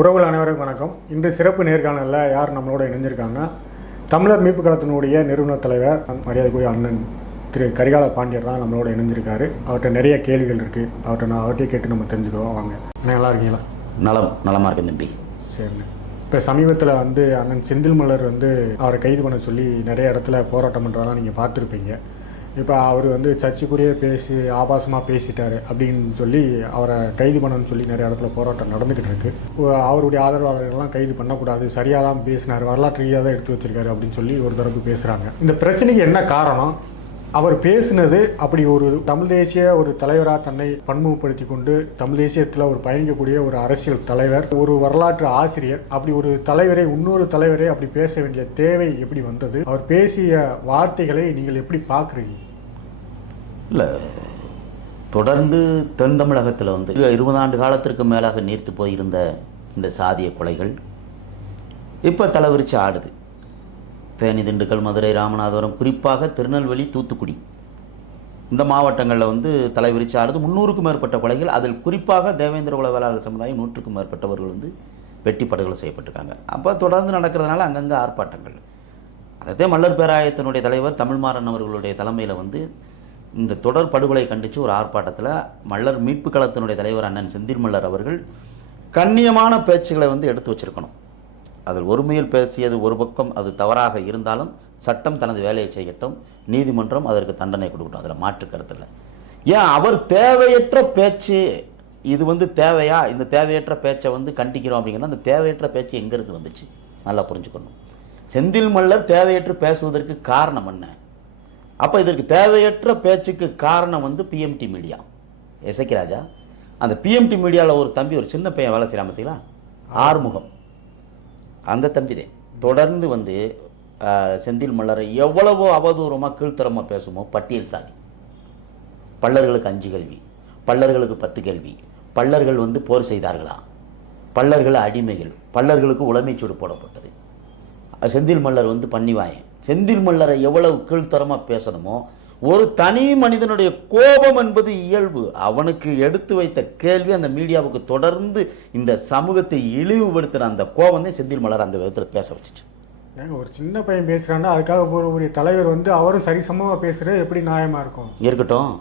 உறவுகள் அனைவருக்கும் வணக்கம். இன்று சிறப்பு நேர்காணலில் யார் நம்மளோட இணைஞ்சிருக்காங்கன்னா தமிழர் மீட்பு கழகத்தினுடைய நிறுவனர் தலைவர் மரியாதைக்குரிய அண்ணன் திரு கரிகால பாண்டியர் தான் நம்மளோட இணைஞ்சிருக்காரு. அவர்கிட்ட நிறைய கேள்விகள் இருக்குது அவர்கிட்ட நான் அவர்கிட்டயே கேட்டு நம்ம தெரிஞ்சுக்குவோம். வாங்க. நல்லா இருக்கீங்களா? நலம் நலமா இருக்கு தம்பி. சரிண்ணே. இப்போ சமீபத்தில் வந்து அண்ணன் செந்தில் மலர் வந்து அவரை கைது பண்ண சொல்லி நிறைய இடத்துல போராட்டம் பண்ணுறதெல்லாம் நீங்கள் பார்த்துருப்பீங்க. இப்போ அவர் வந்து சர்ச்சுக்குரிய பேசி ஆபாசமாக பேசிட்டாரு அப்படின்னு சொல்லி அவரை கைது பண்ணணும்னு சொல்லி நிறைய இடத்துல போராட்டம் நடந்துக்கிட்டு இருக்கு. அவருடைய ஆதரவாளர்கள்லாம் கைது பண்ணக்கூடாது சரியாக தான் பேசினார் வரலாற்று ரீதியாக தான் எடுத்து வச்சிருக்காரு அப்படின்னு சொல்லி ஒரு தரப்பு பேசுகிறாங்க இந்த பிரச்சனைக்கு என்ன காரணம்? அவர் பேசினது அப்படி ஒரு தமிழ் தேசிய ஒரு தலைவராக தன்னை பன்முகப்படுத்தி கொண்டு தமிழ் தேசியத்தில் ஒரு பயணிக்கக்கூடிய ஒரு அரசியல் தலைவர் ஒரு வரலாற்று ஆசிரியர். அப்படி ஒரு தலைவரை இன்னொரு தலைவரை அப்படி பேச வேண்டிய தேவை எப்படி வந்தது? அவர் பேசிய வார்த்தைகளை நீங்கள் எப்படி பார்க்குறீங்க? இல்லை தொடர்ந்து தென் தமிழகத்தில் வந்து இருபது ஆண்டு காலத்திற்கு மேலாக நீர்த்து போயிருந்த இந்த சாதிய கொலைகள் இப்போ தலைவிரிச்சு ஆடுது. தேனி திண்டுக்கல் மதுரை ராமநாதபுரம் குறிப்பாக திருநெல்வேலி தூத்துக்குடி. இந்த மாவட்டங்களில் வந்து தலைவிரிச்சு ஆடுது. முந்நூறுக்கும் மேற்பட்ட கொலைகள். அதில் குறிப்பாக தேவேந்திர குல வேளாளர் சமுதாயம் நூற்றுக்கும் மேற்பட்டவர்கள் வந்து வெட்டி படுகொலை செய்யப்பட்டிருக்காங்க. அப்போ தொடர்ந்து நடக்கிறதுனால அங்கங்கே ஆர்ப்பாட்டங்கள். அதே மல்லர் பேராயத்தினுடைய தலைவர் தமிழ்மாறன் அவர்களுடைய தலைமையில் வந்து இந்த தொடர் படுகொலை கண்டித்து ஒரு ஆர்ப்பாட்டத்தில் மல்லர் மீட்பு களத்தினுடைய தலைவர் அண்ணன் செந்தில் மல்லர் அவர்கள் கண்ணியமான பேச்சுகளை வந்து எடுத்து வச்சுருக்கணும். அதில் ஒருமையில் பேசியது ஒரு பக்கம் அது தவறாக இருந்தாலும் சட்டம் தனது வேலையை செய்யட்டும் நீதிமன்றம் அதற்கு தண்டனை கொடுக்கட்டும். அதில் மாற்று கருத்து இல்லை. ஏன் அவர் தேவையற்ற பேச்சு இது வந்து தேவையா? இந்த தேவையற்ற பேச்சை வந்து கண்டிக்கிறோம் அப்படிங்கன்னா அந்த தேவையற்ற பேச்சு எங்கேருந்து வந்துச்சு? நல்லா புரிஞ்சுக்கணும். செந்தில் மல்லர் தேவையற்று பேசுவதற்கு காரணம் என்ன? அப்போ இதற்கு தேவையற்ற பேச்சுக்கு காரணம் வந்து பிஎம்டி மீடியா எசக்கி ராஜா அந்த பிஎம்டி மீடியாவில் ஒரு தம்பி ஒரு சின்ன பையன் வேலை செய்யலாம் பார்த்தீங்களா ஆறுமுகம். அந்த தம்பி தான் தொடர்ந்து வந்து செந்தில் மல்லரை எவ்வளவோ அவதூறமாக கீழ்த்தரமாக பேசுமோ பட்டியல் சாதி. பல்லர்களுக்கு அஞ்சு கேள்வி பல்லர்களுக்கு பத்து கேள்வி பல்லர்கள் வந்து போர் செய்தார்களா? பல்லர்கள் அடிமைகள் பல்லர்களுக்கு உளமைச்சூடு போடப்பட்டது. செந்தில் மல்லர் வந்து பண்ணிவாயன் செந்தில் மல்லரை எவ்வளவு கீழ்த்தரமாக பேசணுமோ ஒரு தனி மனிதனுடைய கோபம் என்பது இயல்பு. அவனுக்கு எடுத்து வைத்த கேள்வி அந்த மீடியாவுக்கு தொடர்ந்து இந்த சமூகத்தை இழிவுபடுத்துகிற அந்த கோபம் தான் செந்தில் மலர் அந்த விதத்தில் பேச வச்சுச்சு. ஒரு சின்ன பையன் பேசுகிறான்னா அதுக்காக போகக்கூடிய தலைவர் வந்து அவரும் சரிசமமாக பேசுகிறது எப்படி நியாயமாக இருக்கும்? இருக்கட்டும்.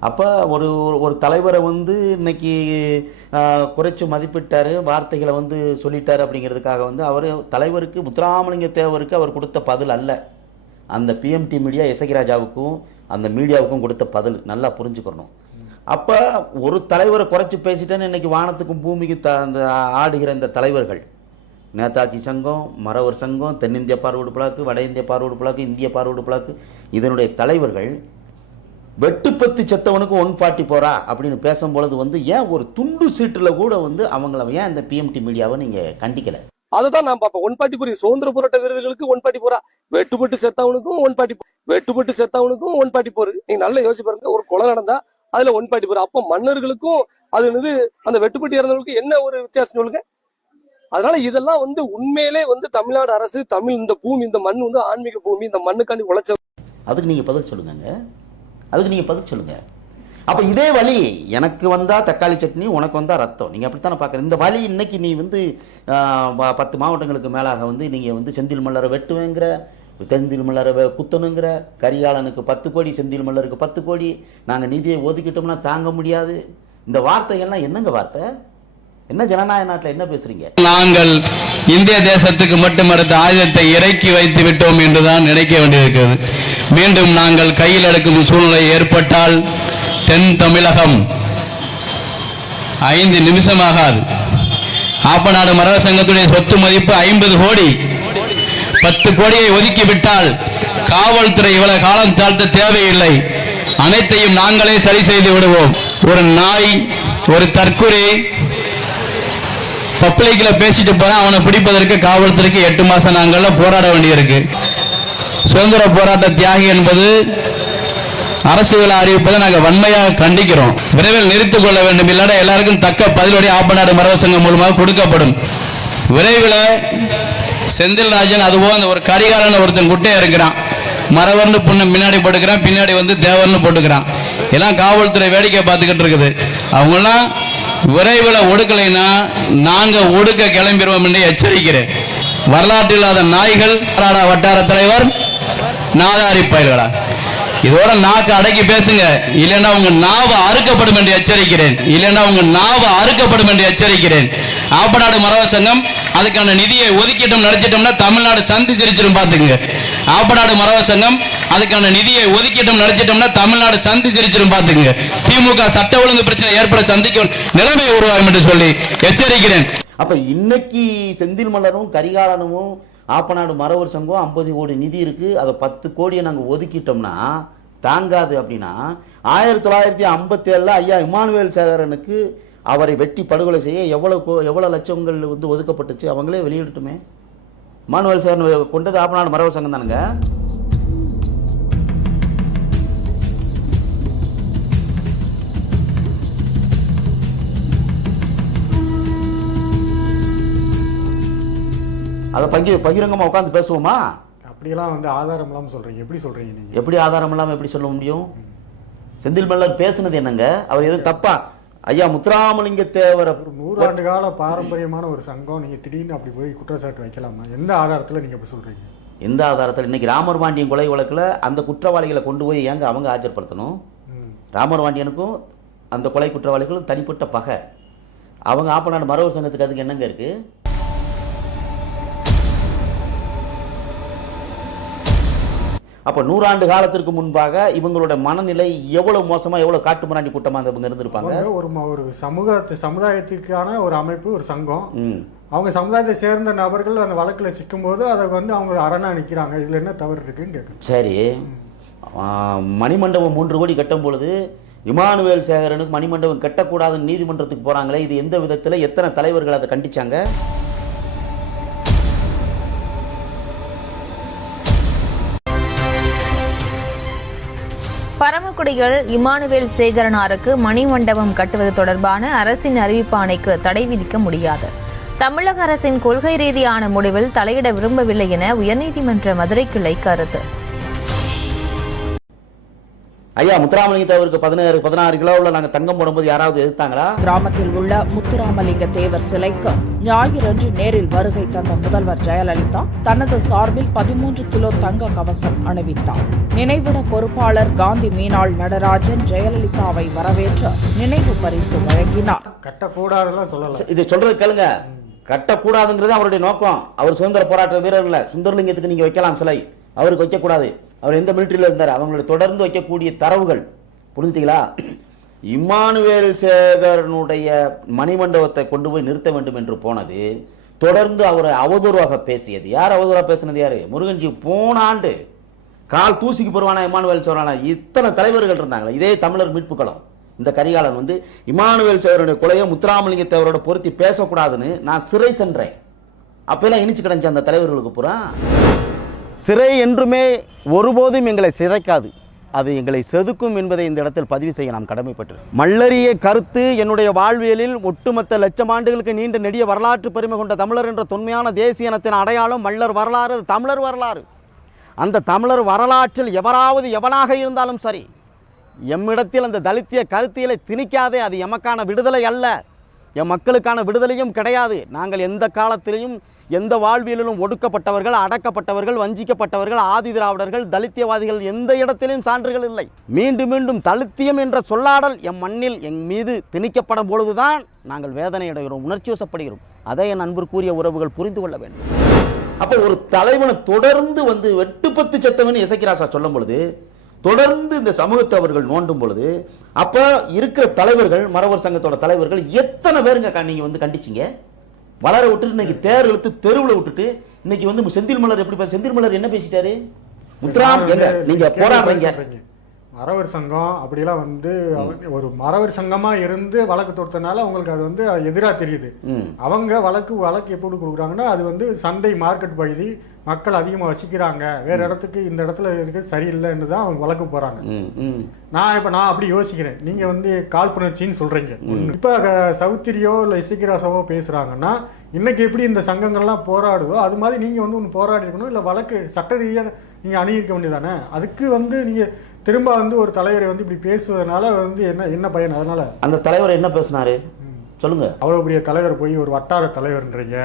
அப்போ ஒரு ஒரு- தலைவரை வந்து இன்னைக்கு குறைச்சு மதிப்பிட்டாரு வார்த்தைகளை வந்து சொல்லிட்டாரு அப்படிங்கிறதுக்காக வந்து அவர் தலைவருக்கு முத்துராமலிங்க தேவருக்கு அவர் கொடுத்த பதில் அல்ல. அந்த பிஎம்டி மீடியா இசகிராஜாவுக்கும் அந்த மீடியாவுக்கும் கொடுத்த பதில் நல்லா புரிஞ்சுக்கணும். அப்போ ஒரு தலைவரை குறைச்சி பேசிட்டேன்னு இன்னைக்கு வானத்துக்கும் பூமிக்கு த அந்த ஆடுகிற இந்த தலைவர்கள் நேதாஜி சங்கம் மறவர் சங்கம் தென்னிந்திய பார்வோடு பிளாக்கு வட இந்திய பார்வோடு பிளாக்கு இந்திய பார்வோடு பிளாக்கு இதனுடைய தலைவர்கள் வெட்டுப்பத்து செத்தவனுக்கு ஒன் பாட்டி போகிறா அப்படின்னு பேசும்பொழுது வந்து ஏன் ஒரு துண்டு சீட்டில் கூட வந்து அவங்கள ஏன் இந்த பிஎம்டி மீடியாவை நீங்கள் கண்டிக்கலை? அதுதான் நான் பார்ப்பேன். ஒன் பாட்டி புரி சுதந்திர போராட்ட வீரர்களுக்கு ஒன் பாட்டி போரா வெட்டுப்பட்டு செத்தவனுக்கும் ஒன் பாட்டி வெட்டுப்பட்டு செத்தவனுக்கும் ஒன் பாட்டி போரு. நீங்க நல்லா யோசிச்சு பாருங்க. ஒரு கொலை நடந்தா அதுல ஒன் பாட்டி போரு. அப்ப மன்னர்களுக்கும் அது என்னது அந்த வெட்டுப்பட்டு இறந்தவர்களுக்கு என்ன ஒரு வித்தியாசம் சொல்லுங்க? அதனால இதெல்லாம் வந்து உண்மையிலே வந்து தமிழ்நாடு அரசு தமிழ் இந்த பூமி இந்த மண் வந்து ஆன்மீக பூமி இந்த மண்ணுக்காண்டி உழைச்ச அதுக்கு நீங்க பதில் சொல்லுங்க அதுக்கு நீங்க பதில் சொல்லுங்க. அப்போ இதே வழி எனக்கு வந்தால் தக்காளி சட்னி உனக்கு வந்தால் ரத்தம். நீங்கள் அப்படித்தானே பார்க்குற இந்த வழி இன்னைக்கு நீ வந்து பத்து மாவட்டங்களுக்கு மேலாக வந்து நீங்கள் வந்து செந்தில் மல்லரை வெட்டுவேங்கிற செந்தில் மல்லரை குத்தணுங்கிற கரிகாலனுக்கு பத்து கோடி செந்தில் மல்லருக்கு பத்து கோடி நாங்கள் நிதியை ஒதுக்கிட்டோம்னா தாங்க முடியாது. இந்த வார்த்தைகள்லாம் என்னங்க வார்த்தை? என்ன ஜனநாயக நாட்டில் என்ன பேசுறீங்க? நாங்கள் இந்திய தேசத்துக்கு மட்டுமடுத்த ஆயுதத்தை இறக்கி வைத்து விட்டோம் என்றுதான் நினைக்க வேண்டியிருக்கிறது. மீண்டும் நாங்கள் கையில் எடுக்கும் சூழ்நிலை ஏற்பட்டால் தென் தமிழகம். ஐந்து நிமிஷமாகாது. ஆப்பநாடு மரக சங்கத்துடைய சொத்து மதிப்பு ஐம்பது கோடி. பத்து கோடியை ஒதுக்கிவிட்டால் காவல்துறை இவ்வளவு காலம் தாழ்த்த தேவையில்லை. அனைத்தையும் நாங்களே சரி செய்து விடுவோம். ஒரு நாய் ஒரு தற்கொலை. பப்ளிக்ல பேசிட்டு போறான் அவனை பிடிப்பதற்கு காவல்துறைக்கு எட்டு மாசம் நாங்கள்லாம் போராட வேண்டியிருக்கு. சுதந்திர போராட்ட தியாகி என்பது அரசு அறிவிப்பதை நாங்கள் வன்மையாக கண்டிக்கிறோம். விரைவில் நிறுத்திக் கொள்ள வேண்டும். இல்லாட எல்லாருக்கும் தக்க பதிலடி ஆப்பநாடு மரவ சங்கம் மூலமாக கொடுக்கப்படும். விரைவில் செந்தில்ராஜன் அதுபோல் அந்த ஒரு கரிகாலன் ஒருத்தன் குட்டையா இருக்கிறான். மரவர்னு பொண்ணு முன்னாடி போட்டுக்கிறான் பின்னாடி வந்து தேவர்னு போட்டுக்கிறான். எல்லாம் காவல்துறை வேடிக்கை பார்த்துக்கிட்டு இருக்குது. அவங்கெல்லாம் விரைவில் ஒடுக்கலைன்னா நாங்கள் ஒடுக்க கிளம்பிடுவோம் என்று எச்சரிக்கிறேன். வரலாற்று இல்லாத நாய்கள் வட்டார தலைவர் நாதாரி பயல்களா இதோட நாக்கு அடக்கி பேசுங்க. இல்லைன்னா உங்க நாவ அறுக்கப்படும் என்று எச்சரிக்கிறேன். இல்லைன்னா உங்க நாவ அறுக்கப்படும் என்று எச்சரிக்கிறேன். ஆப்பநாடு மரவ சங்கம் அதுக்கான நிதியை ஒதுக்கிட்டோம் நடிச்சிட்டோம்னா தமிழ்நாடு சந்தி சிரிச்சிடும் பாத்துங்க ஆப்பநாடு மரவ சங்கம் அதுக்கான நிதியை ஒதுக்கிட்டோம் நடிச்சிட்டோம்னா தமிழ்நாடு சந்தி சிரிச்சிடும் பாத்துங்க திமுக சட்ட ஒழுங்கு பிரச்சனை ஏற்பட சந்திக்கும் நிலைமை உருவாகும் என்று சொல்லி எச்சரிக்கிறேன். அப்ப இன்னைக்கு செந்தில் மலரும் கரிகாலனும் ஆப்பநாடு மரவர் சங்கம் ஐம்பது கோடி நிதி இருக்கு. அதை பத்து கோடியை நாங்கள் ஒதுக்கிட்டோம்னா தாங்காது அப்படின்னா ஆயிரத்தி தொள்ளாயிரத்தி ஐம்பத்தி ஐயா இமானுவேல் சேகரனுக்கு அவரை வெட்டி படுகொலை செய்ய எவ்வளோ கோ- லட்சங்கள் வந்து ஒதுக்கப்பட்டுச்சு? அவங்களே வெளியிடட்டுமே. இமானுவேல் சேகரன் கொண்டது ஆப்பநாடு மரவர் சங்கம் தானுங்க. அதை பங்கி பகிரங்கமா உட்காந்து பேசுவோமா? அப்படியெல்லாம் வந்து ஆதாரம் இல்லாமல் சொல்கிறீங்க எப்படி சொல்கிறீங்க நீங்கள் எப்படி ஆதாரம் இல்லாம எப்படி சொல்ல முடியும்? செந்தில் மல்லர் பேசுனது என்னங்க? அவர் எதுவும் தப்பா? ஐயா முத்துராமலிங்க தேவரை ஒரு நூறாண்டு கால பாரம்பரியமான ஒரு சங்கம். நீங்கள் திடீர்னு அப்படி போய் குற்றச்சாட்டு வைக்கலாமா? எந்த ஆதாரத்தில் நீங்கள் அப்படி சொல்கிறீங்க எந்த ஆதாரத்தில்? இன்னைக்கு ராமர் பாண்டியன் கொலை வழக்குல அந்த குற்றவாளிகளை கொண்டு போய் ஏங்க அவங்க ஆஜர்படுத்தணும்? ராமர் பாண்டியனுக்கும் அந்த கொலை குற்றவாளிகளும் தனிப்பட்ட பகை. அவங்க ஆப்பநாடு மரவர் சங்கத்துக்கு அதுக்கு என்னங்க இருக்கு? அப்ப நூறாண்டு காலத்திற்கு முன்பாக இவங்களோட மனநிலை எவ்வளவு மோசமா எவ்வளவு காட்டுமிராண்டி கூட்டமா இவங்க இருந்திருப்பாங்க? ஒரு ஒரு சமூகத்து சமுதாயத்துக்கான ஒரு அமைப்பு ஒரு சங்கம். அவங்க சமுதாயத்தை சேர்ந்த நபர்கள் அந்த வழக்கில் சிக்கும்போது அதை வந்து அவங்க அரணா நிற்கிறாங்க இதில் என்ன தவறு இருக்குன்னு கேட்குறேன் சரி. மணிமண்டபம் மூன்று கோடி கட்டும் பொழுது இமானுவேல் சேகரனுக்கு மணிமண்டபம் கட்டக்கூடாதுன்னு நீதிமன்றத்துக்கு போறாங்களே இது எந்த விதத்துல எத்தனை தலைவர்கள் அதை கண்டிச்சாங்க? பரமக்குடியில் இமானுவேல் சேகரனாருக்கு மணிமண்டபம் கட்டுவது தொடர்பான அரசின் அறிவிப்பாணைக்கு தடை விதிக்க முடியாது. தமிழக அரசின் கொள்கை ரீதியான முடிவில் தலையிட விரும்பவில்லை என உயர்நீதிமன்ற மதுரை கிளை கருத்து. ஐயா முத்துராமலிங்க தேவருக்கு பதினாறு பதினாறு கிலோவில் நாங்க தங்கம் போடும்போது யாராவது எதிர்த்தாங்களா? கிராமத்தில் உள்ள முத்துராமலிங்க தேவர் சிலைக்கு ஞாயிறன்று நேரில் வருகை தந்த முதல்வர் ஜெயலலிதா தனது சார்பில் பதிமூன்று கிலோ தங்க கவசம் அணிவித்தார். நினைவிட பொறுப்பாளர் காந்தி மீனாள் நடராஜன் ஜெயலலிதாவை வரவேற்று நினைவு பரிசு வழங்கினார். கட்டக்கூடாதெல்லாம் சொல்லலாம் இதை சொல்றது கேளுங்க. கட்டக்கூடாதுங்கிறது அவருடைய நோக்கம். அவர் சுதந்திர போராட்ட வீரர்ல சுந்தரலிங்கத்துக்கு நீங்க வைக்கலாம் சிலை. அவருக்கு வைக்கக்கூடாது. அவர் எந்த மிலிட்ரியில் இருந்தார்? அவங்களோட தொடர்ந்து வைக்கக்கூடிய தரவுகள். புரிஞ்சுட்டீங்களா இம்மானுவேல் சேகரனுடைய மணிமண்டபத்தை கொண்டு போய் நிறுத்த வேண்டும் என்று போனது தொடர்ந்து அவரை அவதூறாக பேசியது. யார் அவதூறாக பேசினது யார்? முருகன்ஜி போன ஆண்டு கால் தூசிக்கு போடுவானா இமானுவேல் சேகரானா இத்தனை தலைவர்கள் இருந்தாங்களே இதே தமிழர் மீட்பு களம். இந்த கரிகாலன் வந்து இமானுவேல் சேகரனுடைய கொலையை முத்துராமலிங்க தேவரோட பொருத்தி பேசக்கூடாதுன்னு நான் சிறை சென்றேன். அப்பெல்லாம் இனிச்சு கிடைச்ச அந்த தலைவர்களுக்கு புறா சிறை என்றுமே ஒருபோதும் எங்களை சிதைக்காது. அது எங்களை செதுக்கும் என்பதை இந்த இடத்தில் பதிவு செய்ய நாம் கடமைப்பட்டு மல்லரிய கருத்து என்னுடைய வாழ்வியலில் ஒட்டுமொத்த லட்சம் ஆண்டுகளுக்கு நீண்ட நெடிய வரலாற்று பெருமை கொண்ட தமிழர் என்ற தொன்மையான தேசிய இனத்தின் அடையாளம் மல்லர் வரலாறு அது தமிழர் வரலாறு. அந்த தமிழர் வரலாற்றில் எவராவது எவனாக இருந்தாலும் சரி எம்மிடத்தில் அந்த தலித்திய கருத்தியலை திணிக்காதே அது எமக்கான விடுதலை அல்ல. எம் மக்களுக்கான விடுதலையும் கிடையாது. நாங்கள் எந்த காலத்திலையும் எந்த வாழ்வியலிலும் ஒடுக்கப்பட்டவர்கள் அடக்கப்பட்டவர்கள் வஞ்சிக்கப்பட்டவர்கள் ஆதி திராவிடர்கள் தலித்தியவாதிகள் எந்த இடத்திலும் சான்றுகள் இல்லை. மீண்டும் மீண்டும் தலித்தியம் என்ற சொல்லாடல் எம் மண்ணில் என் மீது திணிக்கப்படும் பொழுதுதான் நாங்கள் வேதனை அடைகிறோம் உணர்ச்சி வசப்படுகிறோம் அதை என் அன்பிற்குரிய உறவுகள் புரிந்து கொள்ள வேண்டும். அப்போ ஒரு தலைவனை தொடர்ந்து வந்து வெட்டுப்பத்து செத்தவன் இசைக்கிராசா சொல்லும் பொழுது தொடர்ந்து இந்த சமூகத்தை அவர்கள் நோண்டும் பொழுது அப்போ இருக்கிற தலைவர்கள் மரவர் சங்கத்தோட தலைவர்கள் எத்தனை பேருங்க நீங்கள் வந்து கண்டிச்சிங்க? வளர விட்டுட்டு இன்னைக்கு தேர் இழுத்து தெருவுல விட்டுட்டு இன்னைக்கு வந்து செந்தில் மலர் எப்படி செந்தில் மலர் என்ன பேசிட்டாரு? முத்துராம் நீங்க போராடுறீங்க. மறவர் சங்கம் அப்படிலாம் வந்து ஒரு மறவர் சங்கமா இருந்து வழக்கு தொடுத்தனால அவங்களுக்கு அது வந்து எதிரா தெரியுது. அவங்க வழக்கு வழக்கு எப்படி கொடுக்குறாங்கன்னா அது வந்து சந்தை மார்க்கெட் பகுதி மக்கள் அதிகமாக வசிக்கிறாங்க. வேற இடத்துக்கு இந்த இடத்துல இருக்க சரியில்லைன்னு தான் அவங்க வழக்கு போறாங்க நான் இப்ப நான் அப்படி யோசிக்கிறேன். நீங்க வந்து காழ்ப்புணர்ச்சின்னு சொல்றீங்க. இப்ப அஹ், சௌத்திரியோ இல்ல இசைக்கிராசாவோ பேசுறாங்கன்னா இன்னைக்கு எப்படி இந்த சங்கங்கள்லாம் போராடுதோ அது மாதிரி நீங்க வந்து ஒன்று போராடி இருக்கணும் இல்ல வழக்கு சட்ட ரீதியா நீங்க அணுகிருக்க வேண்டியதானே அதுக்கு வந்து நீங்க திரும்ப வந்து ஒரு தலைவரை வந்து இப்படி பேசுவதனால வந்து என்ன என்ன பயன்? அதனால அந்த தலைவர் என்ன பேசினாரு? சொல்லுங்க. அவ்வளோ பெரிய தலைவர் போய் ஒரு வட்டார தலைவர்ன்றீங்க.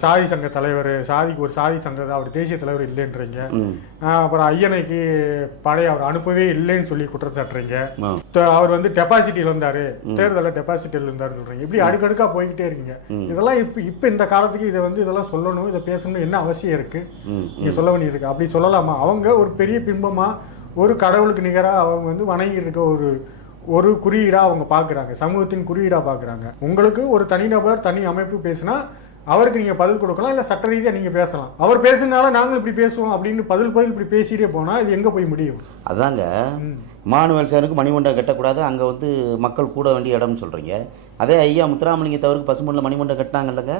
சாதி சங்க தலைவர் சாதிக்கு ஒரு சாதி சங்கம் அவர் தேசிய தலைவர் இல்லைன்றீங்க. அப்புறம் ஐயனைக்கு பழைய அவர் அனுப்பவே இல்லைன்னு சொல்லி குற்றச்சாட்டுறீங்க. அவர் வந்து டெபாசிட்டியில் இருந்தாரு. தேர்தலில் டெபாசிட்டியில் இருந்தாரு சொல்றீங்க. இப்படி அடுக்கடுக்கா போய்கிட்டே இருக்கீங்க. இதெல்லாம் இப்போ இப்போ இந்த காலத்துக்கு இதை வந்து இதெல்லாம் சொல்லணும் இதை பேசணும்னு என்ன அவசியம் இருக்கு? நீங்க சொல்ல வேண்டியிருக்கு அப்படி சொல்லலாமா? அவங்க ஒரு பெரிய பிம்பமா ஒரு கடவுளுக்கு நிகரா அவங்க வந்து வணங்கி இருக்க ஒரு ஒரு குறியீடா அவங்க பாக்குறாங்க. சமூகத்தின் குறியீடா பாக்குறாங்க. உங்களுக்கு ஒரு தனிநபர் தனி அமைப்பு பேசினா அவருக்கு நீங்க பதில் கொடுக்கலாம் இல்ல சட்ட ரீதியா நீங்க பேசலாம். அவர் பேசுனால நாங்களும் இப்படி பேசுவோம் அப்படின்னு பதில் பதில் இப்படி பேசிட்டே போனா இது எங்க போய் முடியும்? அதாங்க. மானுவேல் சேனுக்கு மணிமண்டபம் கட்டக்கூடாது அங்கே வந்து மக்கள் கூட வேண்டிய இடம்னு சொல்கிறீங்க அதே ஐயா முத்துராமலிங்க தவறுக்கு பசுமண்ணில் மணிமண்டபம் கட்டினாங்க இல்லைங்க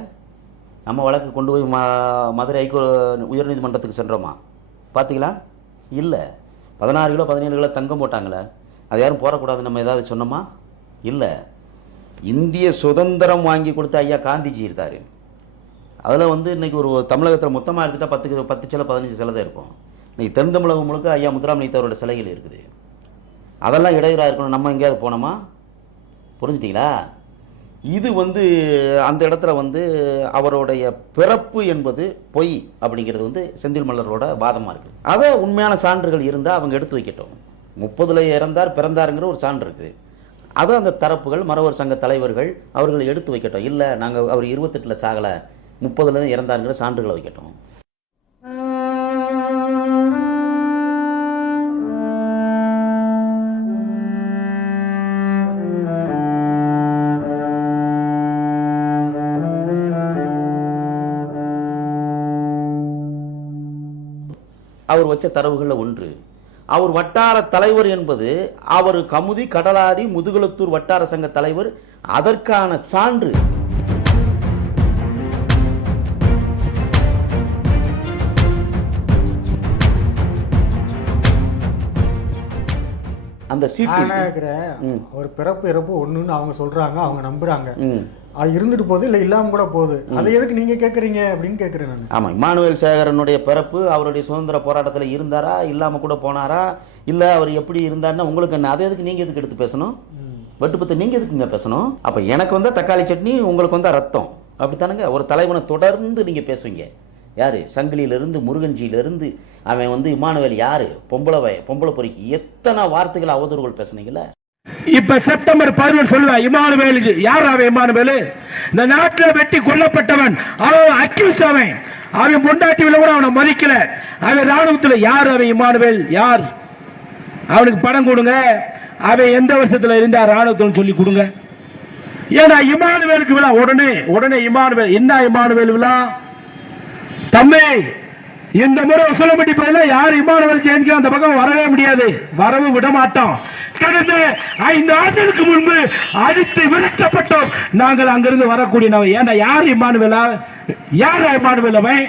நம்ம வழக்கு கொண்டு போய் ம மதுரை ஹைகோ உயர்நீதிமன்றத்துக்கு சென்றோமா? பார்த்தீங்களா இல்லை. பதினாறு கிலோ பதினேழு கிலோ தங்கம் போட்டாங்களே அது யாரும் போடக்கூடாது நம்ம ஏதாவது சொன்னோமா? இல்லை. இந்திய சுதந்திரம் வாங்கி கொடுத்த ஐயா காந்திஜி இருக்கார். அதில் வந்து இன்றைக்கி ஒரு தமிழகத்தில் மொத்தமாக எடுத்துட்டா பத்து கிலோ- பத்து சிலை பதினஞ்சு சிலை தான் இருக்கும். இன்றைக்கி தென் தமிழகம் முழுக்க ஐயா முத்துராமலிங்கத்தவரோட சிலைகள் இருக்குது. அதெல்லாம் இடையூறாக இருக்கணும். நம்ம எங்கேயாவது போனோமா? புரிஞ்சிட்டிங்களா? இது வந்து அந்த இடத்துல வந்து அவருடைய பிறப்பு என்பது பொய் அப்படிங்கிறது வந்து செந்தில் மல்லரோட வாதமாக இருக்குது அதை உண்மையான சான்றுகள் இருந்தால் அவங்க எடுத்து வைக்கட்டும். முப்பதில் இறந்தார் பிறந்தாருங்கிற ஒரு சான்று இருக்குது அதை அந்த தரப்புகள் மறவர் சங்க தலைவர்கள் அவர்கள் எடுத்து வைக்கட்டும். இல்லை நாங்கள் அவர் இருபத்தெட்டில் சாகலை முப்பதுல தான் இறந்தாருங்கிற சான்றுகளை வைக்கட்டும். அவர் வச்ச தரவுகளில் ஒன்று. அவர் வட்டார தலைவர் என்பது அவர் கமுதி கடலாடி முதுகுளத்தூர் வட்டார சங்க தலைவர் அதற்கான சான்று. அந்த சீட்டு. ஒரு பிறப்பு இறப்பு ஒண்ணுன்னு அவங்க சொல்றாங்க அவங்க நம்புறாங்க. அது இருந்துட்டு போகுது இல்ல இல்லாம கூட போகுது. அதை எதுக்கு நீங்க கேக்குறீங்க அப்படின்னு கேக்குறேன் நான். ஆமாம் இமானுவேல் சேகரனுடைய பிறப்பு அவருடைய சுதந்திர போராட்டத்தில் இருந்தாரா இல்லாமல் கூட போனாரா இல்லை அவர் எப்படி இருந்தாருன்னா உங்களுக்கு என்ன அதை எதுக்கு நீங்கள் எதுக்கு எடுத்து பேசணும்? வெட்டுப்பத்தை நீங்கள் எதுக்குங்க பேசணும்? அப்போ எனக்கு வந்தால் தக்காளி சட்னி உங்களுக்கு வந்தால் ரத்தம். அப்படித்தானுங்க? ஒரு தலைவனை தொடர்ந்து நீங்கள் பேசுவீங்க. யார்? சங்கிலியிலிருந்து முருகன்ஜியிலிருந்து அவன் வந்து இமானுவேல் யார்? பொம்பளை பொம்பளை பொறிக்கு எத்தனை வார்த்தைகள் அவதூறுகள் பேசுனீங்கல்ல? இப்ப செப்டம்பர் பதினொன்று சொல்லுவேன் இமானுவேல் யார் அவன் இமானுவேல்? இந்த நாட்டில் வெட்டி கொல்லப்பட்டவன். அவன் அக்யூஸ்ட் அவன். அவன் பொண்டாட்டியில கூட அவனை மதிக்கல. அவன் ராணுவத்தில் யார் அவன் இமானுவேல்? யார்? அவனுக்கு பணம் கொடுங்க. அவன் எந்த வருஷத்தில் இருந்தா ராணுவத்தில் சொல்லி கொடுங்க. ஏன்னா இமானுவேலுக்கு விழா. உடனே உடனே இமானுவேல் என்ன இமானுவேல் விழா? தம்பி இந்த முறை உசலம்பட்டி பகுதியில் யார் இமானுவல் ஜெயந்திக்கு அந்த பக்கம் வரவே முடியாது. வரவும் விட மாட்டோம் கடந்த ஐந்து ஆண்டுகளுக்கு முன்பு அடித்து விரட்டப்பட்டோம். நாங்கள் அங்கிருந்து வரக்கூடியவன் ஏன்னா யார் இமானுவேலா? யார் இமானுவேலவன்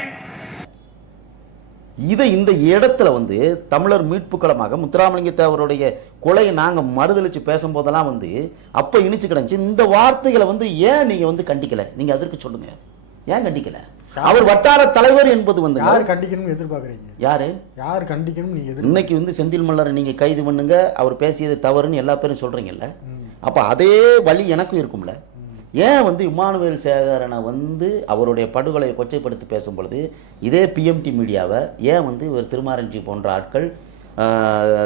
இதை இந்த இடத்துல வந்து தமிழர் மீட்பு களமாக முத்துராமலிங்க தேவருடைய கொலையை நாங்கள் மறுதளிச்சு பேசும்போதெல்லாம் வந்து அப்போ இனிச்சு கிடந்துச்சு. இந்த வார்த்தைகளை வந்து ஏன் நீங்கள் வந்து கண்டிக்கலை? நீங்கள் அதற்கு சொல்லுங்க. ஏன் கண்டிக்கல? அவர் வட்டார தலைவர் என்பது வந்து யார் கண்டிக்கணும்னு எதிர்பார்க்கறீங்க? யாரு? யார் கண்டிக்கணும் நீங்க இன்னைக்கு வந்து செந்தில் மல்லரை நீங்க கைது பண்ணுங்க அவர் பேசியது தவறுன்னு எல்லா பேரும் சொல்றீங்கல்ல? அப்ப அதே வழி எனக்கும் இருக்கும்ல? ஏன் வந்து இமானுவேல் சேகரனை வந்து அவருடைய படுகொலையை கொச்சைப்படுத்தி பேசும் பொழுது இதே பிஎம்டி மீடியாவை ஏன் வந்து இவர் திருமாரஞ்சி போன்ற ஆட்கள்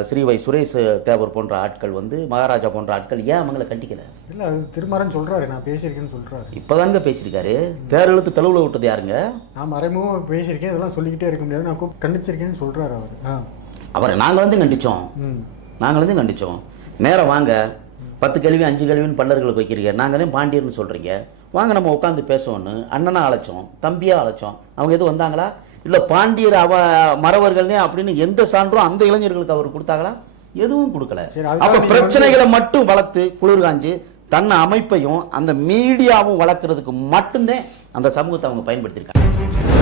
ஸ்ரீ வை சுரேஷ் தேவர் போன்ற ஆட்கள் வந்து மகாராஜா போன்ற ஆட்கள் ஏன் அவங்கள கண்டிக்கல? இல்ல அது திருமாறன் சொல்றாரு நான் பேசியிருக்கேன்னு சொல்றாரு. இப்பதாங்க பேசியிருக்காரு. தேரெழுத்து தெளிவுல விட்டது யாருங்க? நான் மறைமுகமா பேசியிருக்கேன் இதெல்லாம் சொல்லிக்கிட்டே இருக்க முடியாது. நான் கண்டிச்சிருக்கேன்னு சொல்றாரு அவர். அவரை நாங்கள் வந்து கண்டிச்சோம். ம். நாங்கள் வந்து கண்டிச்சோம். நேரம் வாங்க. பத்து கேள்வி அஞ்சு கேள்வின்னு பல்லர்களுக்கு வைக்கிறீங்க. நாங்கள் தான் பாண்டியர்னு சொல்கிறீங்க வாங்க நம்ம உட்காந்து பேசுவோன்னு அண்ணனா அழைச்சோம் தம்பியா அழைச்சோம். அவங்க எதுவும் வந்தாங்களா? இல்லை பாண்டியர் அவ மறவர்கள்னே அப்படின்னு எந்த சான்றும் அந்த இளைஞர்களுக்கு அவர் கொடுத்தாங்களா? எதுவும் கொடுக்கல. அப்போ பிரச்சனைகளை மட்டும் வளர்த்து குளிர் காஞ்சு தன் அமைப்பையும் அந்த மீடியாவும் வளர்க்கறதுக்கு மட்டும்தான் அந்த சமூகத்தை அவங்க பயன்படுத்தியிருக்காங்க.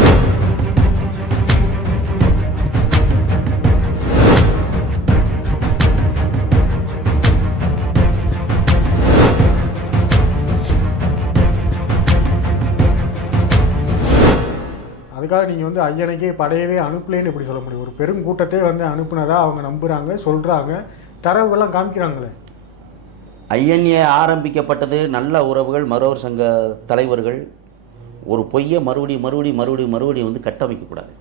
அதுக்காக நீங்கள் வந்து ஐயனைக்கே படையவே அனுப்பலேன்னு எப்படி சொல்ல முடியும்? ஒரு பெரும் கூட்டத்தை வந்து அனுப்புனதா அவங்க நம்புகிறாங்க சொல்கிறாங்க தரவுகள்லாம் காமிக்கிறாங்களே. ஐஎன்ஏ ஆரம்பிக்கப்பட்டது நல்ல உறவுகள் மரோர் சங்க தலைவர்கள். ஒரு பொய்யை மறுபடியும் மறுபடியும் மறுபடியும் மறுபடியும் வந்து கட்டமைக்கக்கூடாது.